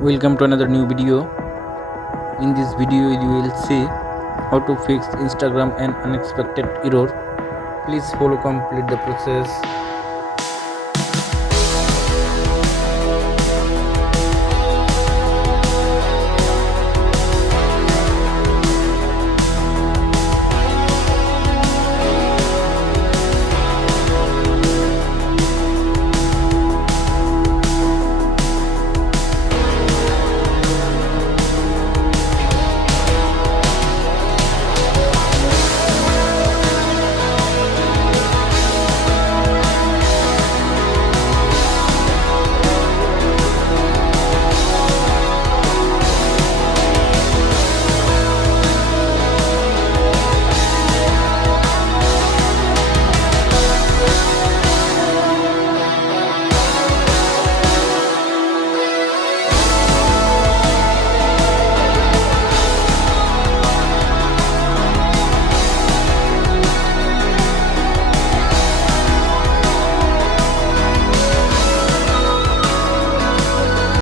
Welcome to another new video. In this video you will see how to fix Instagram and unexpected error. Please follow complete the process.